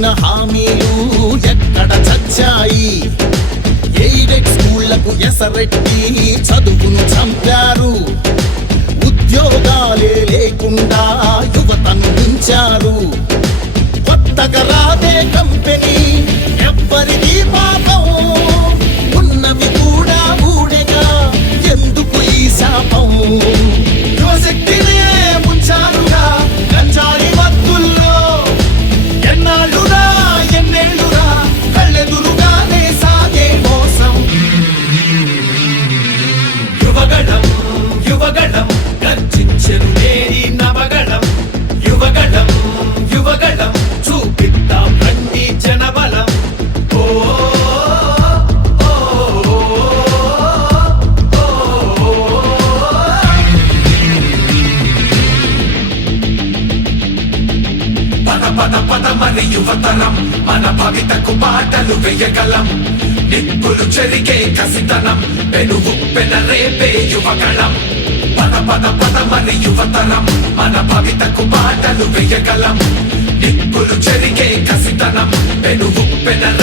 ఇచ్చిన హామీలు ఎక్కడ చచ్చాయి? ఎయిడెడ్ స్కూళ్లకు ఎసరెట్టి చదువును చంపారు. ఉద్యోగాలే లేకుండా యువతను మించారు. కొత్తగా రాదే కంపెనీ ఎవ్వరిది పాపం, ఉన్నవి కూడా ఊడెగా ఎందుకు ఈ శాపం? యువశక్తినే ముంచారుగా గంజాయి మత్తుల్లో, ఎన్నాళ్ళురా ఎన్నేళ్ళురా కళ్ళెదురుగానే సాగే మోసం. యువగళం యువగళం గర్జించెను నేడి నవగళం. యువగళం యువగళం చూపిద్దాం రండి జనబలం. ఓ పద పద పద మరి యువతరం, మన భవితకు పాటలు వేయగలం. నిప్పులు చెరిగే కసితనం, పెనుగు పెనరేపే యువగళం. పద పద పద మరి యువతరం, మన భవితకు పాటలు వేయగలం. నిప్పులు చెరిగే కసితనం, పెనుగు పెనరేపే